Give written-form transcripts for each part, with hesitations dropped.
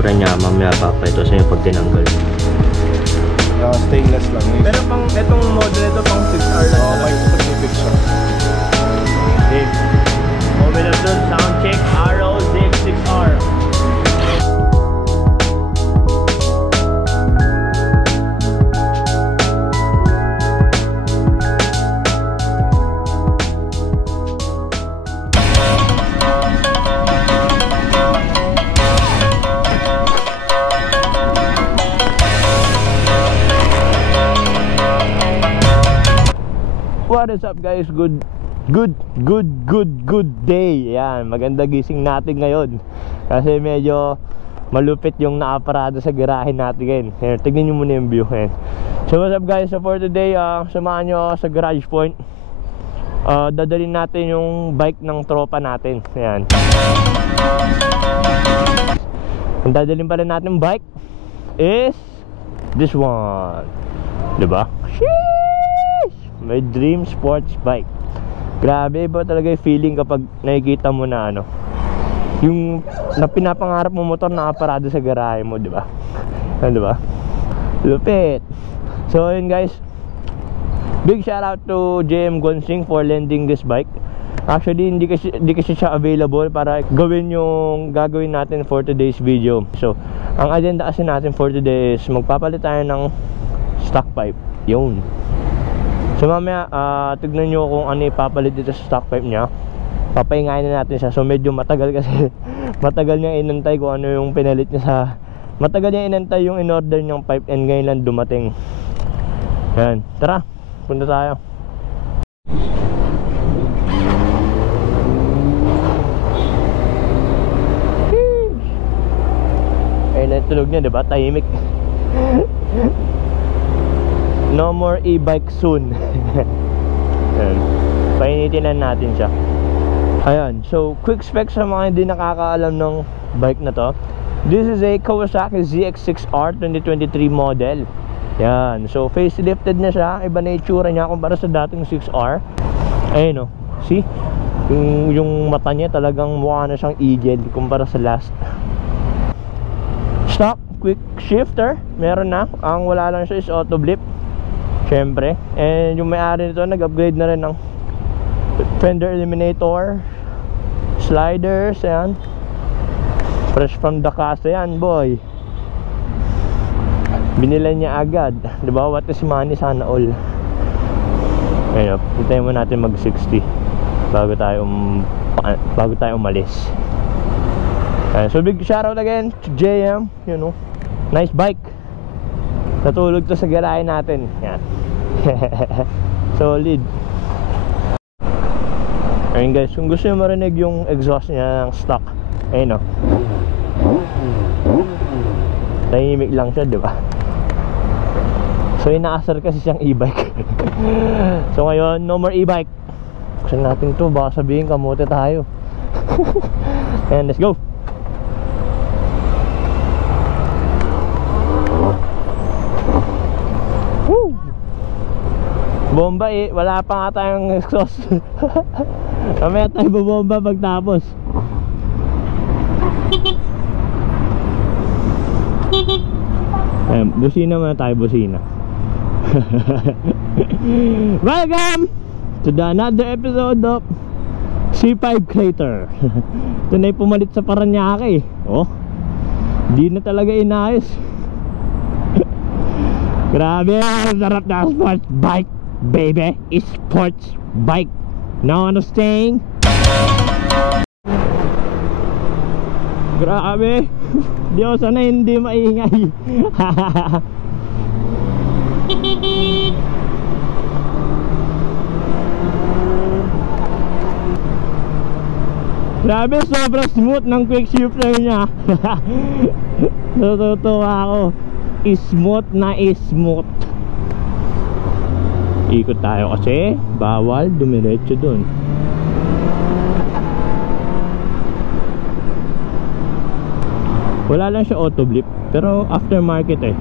itsura niya. Mamaya papakita sa inyo pag tinanggal. Stainless lang yun. Pero pang itong model ito pang 6R lang. Oo, may specific siya. Okay. Moment of done, sound check, ROZ 6R. What is up guys? Good day. Yan, maganda gising natin ngayon. Kasi medyo malupit yung naaparado sa garahe natin ngayon. Yan, tignan nyo muna yung view. Yan. So what's up guys? So for today, samahan nyo sa garage point. Dadalhin natin yung bike ng tropa natin. Yan. Ang dadalhin pala natin bike is this one. Diba? May dream sports bike. Grabe, iba talaga yung feeling kapag nakikita mo na ano, yung na pinapangarap mo motor na aparado sa garahe mo, di ba? Di ba? Lupit. So yun guys, big shout out to JM Gonsing for lending this bike. Actually hindi kasi siya available para gawin yung gagawin natin for today's video. So ang agenda kasi natin for today is magpapalit tayo ng stock pipe. Yun. So mamaya, tignan nyo kung ano ipapalit dito sa stock pipe nya. Papahingayin na natin siya. So medyo matagal kasi matagal niya inantay kung ano yung pinalit niya sa... Matagal niya inantay yung in-order niyang pipe and ngayon lang dumating. Yan, tara, punta tayo. Ayun na tulog niya, diba? Tahimik. No more e-bike soon. Painitin na natin siya. Ayan, so quick specs sa mga hindi nakakaalam ng bike na to. This is a Kawasaki ZX6R 2023 model. Yan, so facelifted na siya. Iba na itsura niya kumpara sa dating 6R. Ayun o, see? Yung mata niya talagang mukha na siyang eagle kumpara sa last. Stock quick shifter meron na. Ang wala lang siya is auto blip, syempre. And yung may-ari nito nag-upgrade na rin ng fender eliminator, sliders, yan. Fresh from the cast yan, boy. Binila niya agad, diba? What is money, sana all. Ayun, hintayin mo natin mag 60 bago tayo umalis. So big shoutout again to JM, you know. Nice bike. Natulog to sa garahe natin. Yan. Solid. Ayun guys, kung gusto nyo marinig yung exhaust niya ng stock, ayun o. Tahimik lang siya, diba? So inaasar kasi siyang e-bike. So ngayon, no more e-bike. Gusto natin to, baka sabihin kamote tayo. And let's go. Bomba eh, wala pa nga tayong exhaust. Mamaya tayo bubomba pagtapos. Busina muna tayo, busina. Welcome to the another episode of C5 Crater. Ito na yung pumalit sa Paranaque. Oh, di na talaga inayos. Grabe, sarap na sports bike, baby. Sports bike. Now understand? Grabe. Di ako sana hindi maingay. Grabe, sobrang smooth ng quick shifter niya. Natutuwa ako. Smooth na smooth. Ikot tayo kasi bawal dumiretso dun. Wala lang siya auto blip, pero aftermarket eh.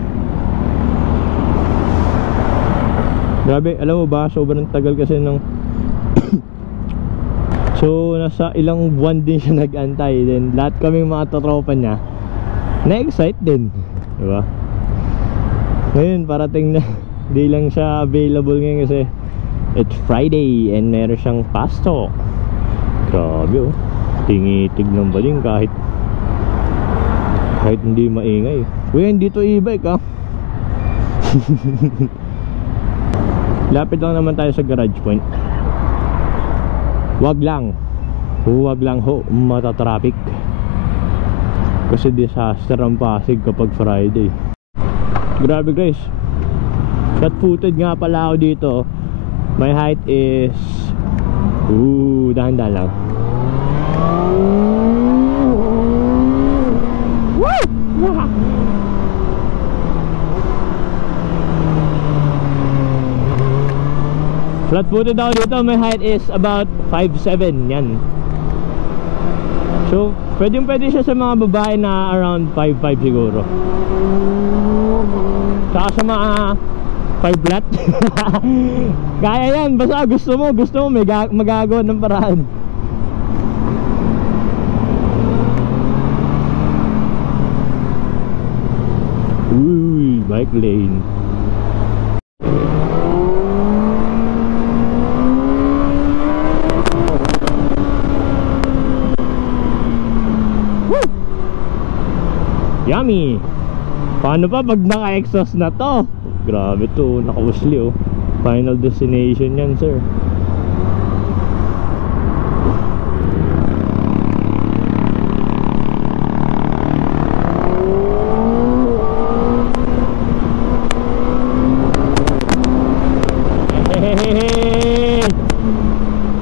Grabe, alam mo ba, sobrang tagal kasi nung so nasa ilang buwan din siya nag-antay. Then lahat kaming mga tropa niya na-excite din, diba? Ngayon parating na, di lang siya available ngayon kasi it's Friday and meron siyang pasto. Grabe oh, tingitig ng baling kahit hindi maingay. Kuya, hindi to e-bike ah. Lapit lang naman tayo sa garage point. Wag lang ho matatraffic kasi disaster ang Pasig kapag Friday. Grabe guys, shot footed nga pala ako dito. My height is dahan-dahan lang. Flat footed ako dito, my height is about 5'7", yan. So, pwede siya sa mga babae na around 5'5 siguro. Saka sa mga 5 flat. Kaya yan, basta gusto mo may magagawa ng paraan. Uy, bike lane. Yummy! Paano pa pag naka-exhaust na to? Grabe to, naka-usli oh. Final destination yan sir. Hey!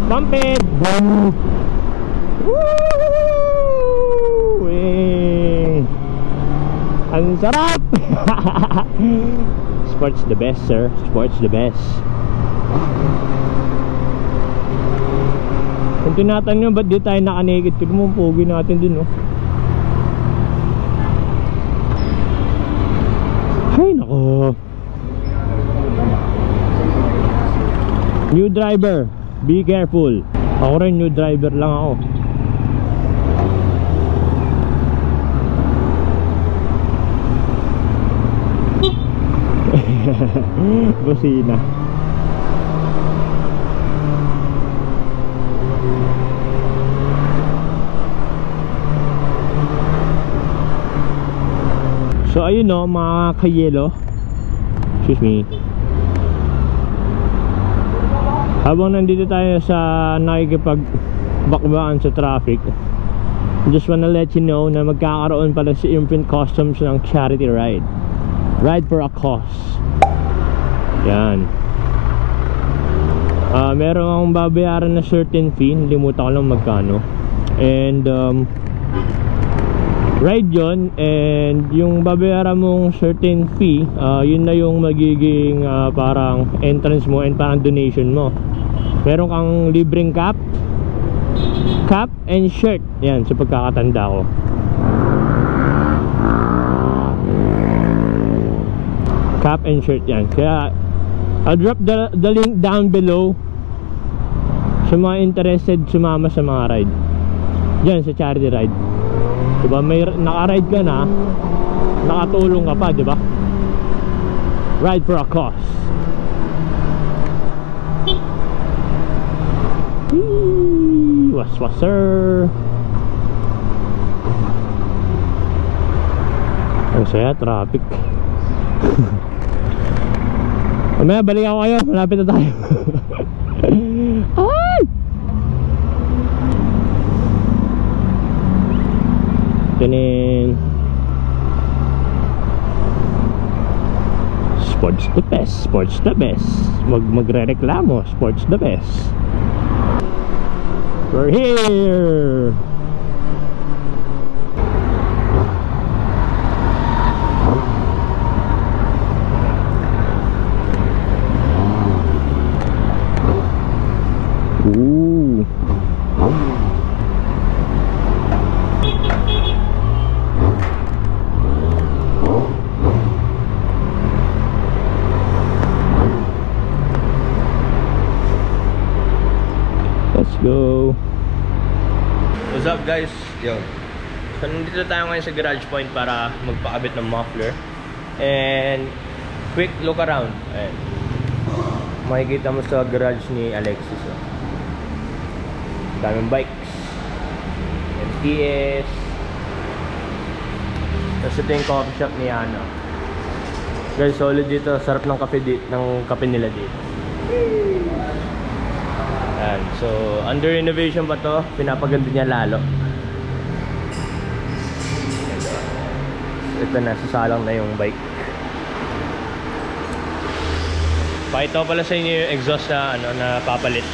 Pump it! Ang sarap! Sports the best sir, sports the best. Kung tinatanong nyo ba't di tayo naka-naked, tignan mo ang pogi natin din oh. Ay nako. New driver, be careful. Ako rin new driver lang ako. Busina. So ayun no mga kayelo. Excuse me. Habang nandito tayo sa nakikipag-bakbaan sa traffic, just wanna let you know na magkakaroon pala si Imprint Customs ng charity ride. Ride for a cause. Yan. Meron akong babayaran na certain fee, limutan ko lang magkano. And ride yon, and yung babayaran mong certain fee, yun na yung magiging parang entrance mo and parang donation mo. Meron kang libreng cap and shirt. Yan, sa pagkakatanda ko. Cap and shirt yan. Kaya I'll drop the link down below sa mga interested sumama sa mga ride dyan sa charity ride. Diba may naka-ride ka na, nakatulong ka pa, diba? Ride for a cause. Was sir. Ang saya, traffic. Mamaya balik ako kayo, malapit na tayo. Ay! Ganin. Sports the best, sports the best. Magre-reklamo, sports the best. We're here. Ooh. Let's go. What's up guys? Yo. So nandito tayo ngayon sa garage point para magpakabit ng muffler. And quick look around. Ayan. Makikita mo sa garage ni Alexis. Oh. Daming bikes. MTS. Tapos ito yung coffee shop ni Ana. Guys, solid dito. Sarap ng kape nila dito. Ayan. So, under renovation pa to. Pinapaganda niya lalo. Ito na, sasalang na yung bike. Pakita ko pala sa inyo yung exhaust na, na papalit.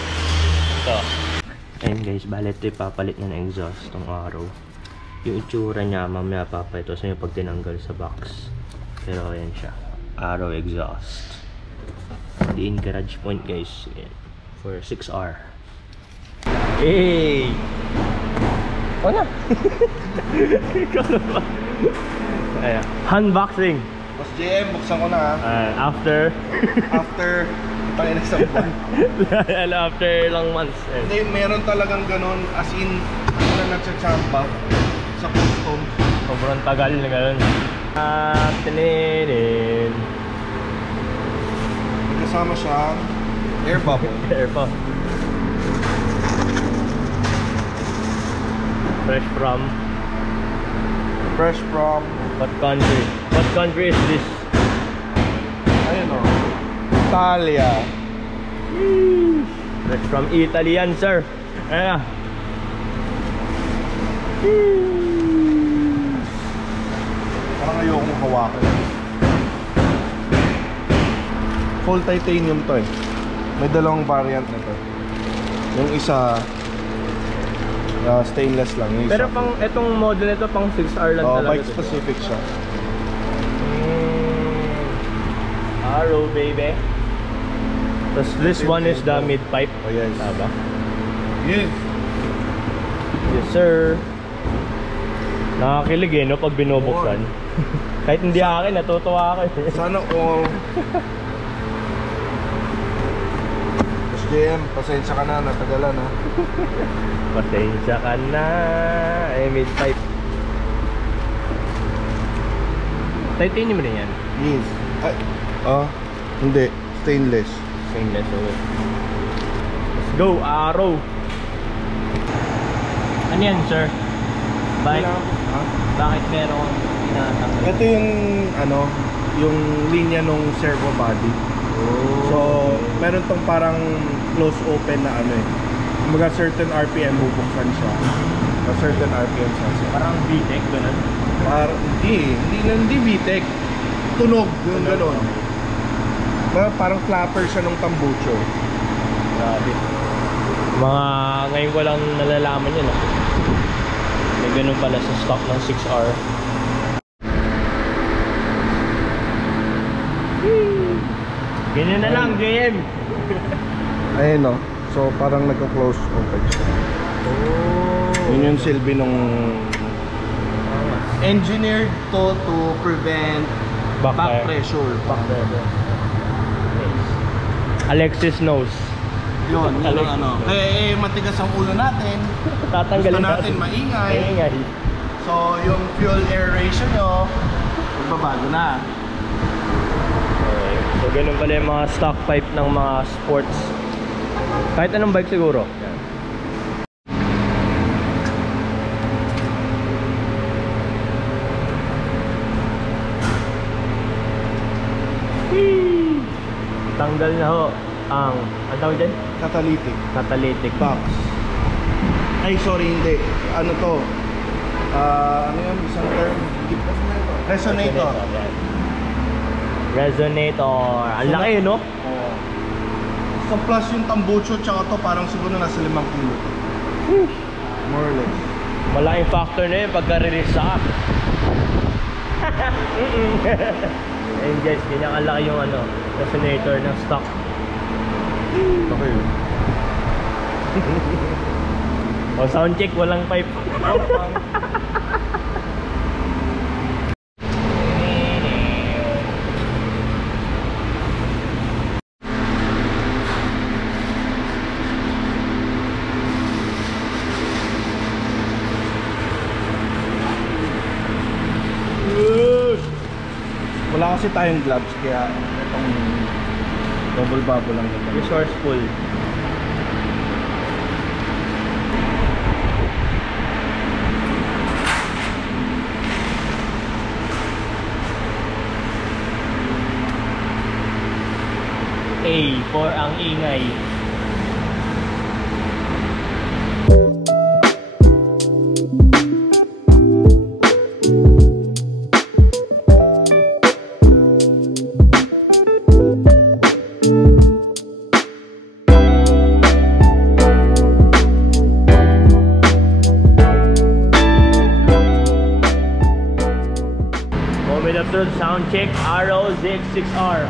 Ito. Ayun guys, balit ito papalit na ng exhaust tong araw. Yung itsura niya, mamaya papakita sa inyo pag tinanggal sa box. Pero ayan siya. Arrow exhaust. Diin garage point guys. Ayan. For 6R. Hey! O na! Ikaw na ba? Ayan. Unboxing! Boss JM, buksan ko na ha. After Tangin na isang buwan. After long months. Hindi, meron talagang ganun. As in, na nagsachamba sa custom. Sobrang tagal na ganun. Tininin. Kasama siya air bubble. Air pa. Fresh from what country? What country is this? Ayun o. Italia. Fresh from Italy yan, sir. Ayan. Parang ayokong hawakan. Full titanium to eh. May dalawang variant na to. Yung isa stainless lang. Yung Pero isa, pang itong model nito pang 6R lang talaga. bike specific siya. Arrow baby. Tapos this one is the mid pipe. Oh yes. Tama? Yes. Yes sir. Nakakilig eh no pag binubuksan. Kahit hindi akin, natutuwa ako eh. Sana all. Boss JM, pasensya ka na, natagalan ha. Pasensya ka na. Eh, mid pipe. Titanium rin yan. Yes. Ay, hindi. Stainless. Stainless, okay. Let's go, Arrow. Ano yan, sir? Bakit? Ha? Bakit meron tinatanggal? Ito yung yung linya nung servo body. So, meron tong parang close open na mga certain RPM bubuksan siya. A certain RPM siya. Parang VTEC, ganun. Parang hindi VTEC. Tunog, yung gano'n. Parang flapper siya nung tambucho. Grabe. Ngayon ko lang nalalaman yun. May ganun pala sa stock ng 6R. Ganyan na lang, JM. Ayun no. So parang nagka-close open siya. Yun yung silbi nung engineered to prevent back pressure. Alexis knows. Yun kaya matigas ang ulo natin. Tatanggalin Gusto natin maingay. So yung fuel air ratio nyo magbabago na. Okay. So ganun pala yung mga stock pipe ng mga sports. Kahit anong bike siguro. Tanggal na ho ang tawag dyan? Catalytic box. Ay sorry, hindi. Ano to? Ano yung isang term? Resonator. Resonator. Ang laki no? So plus yung tambucho tsaka to parang siguro nasa 5 kilo. More or less. Malaking factor na yun pagka-release sa app. Ayun guys, ganyan kalaki yung resonator ng stock. Okay. O sound check, walang pipe. kasi tayong gloves, kaya itong double bubble lang ito. Resourceful. A for ang ingay. Moment of truth, sound check, Arrow ZX6R.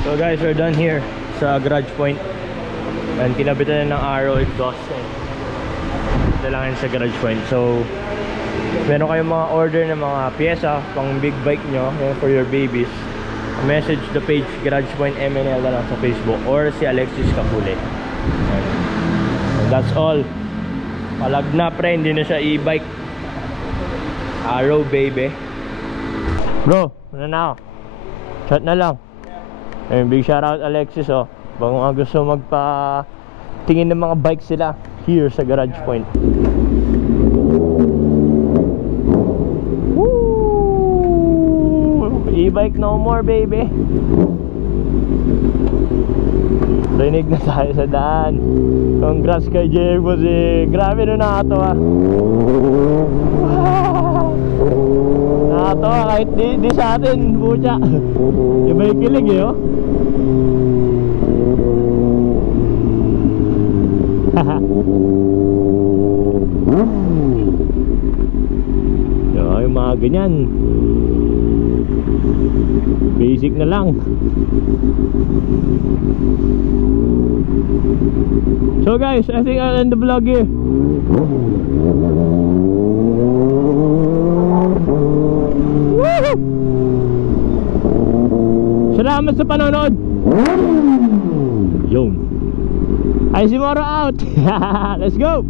So guys, we're done here sa garage point. And kinabitan na ng Arrow exhaust and dalangin sa garage point. So meron kayong mga order ng mga pyesa pang big bike nyo for your babies, message the page Garage Point MNL na lang sa Facebook or si Alexis Capule. And that's all. Palag na pre, hindi na siya e-bike. Arrow baby. Bro, ano na ako? Chat na lang. Ayun, big shoutout Alexis oh. Baka mga gusto magpa tingin ng mga bike sila here sa Garage Point. Woo! E-bike no more baby. Rinig na tayo sa daan. Congrats kay Diego si. Grabe no nakatawa. Nakatawa kahit di sa atin, pucha. Yung may kilig eh oh. Yung mga ganyan basic na lang. So guys, I think I'll end the vlog here. Woohoo! Salamat sa panonood. Yun. Isimoro out. Let's go.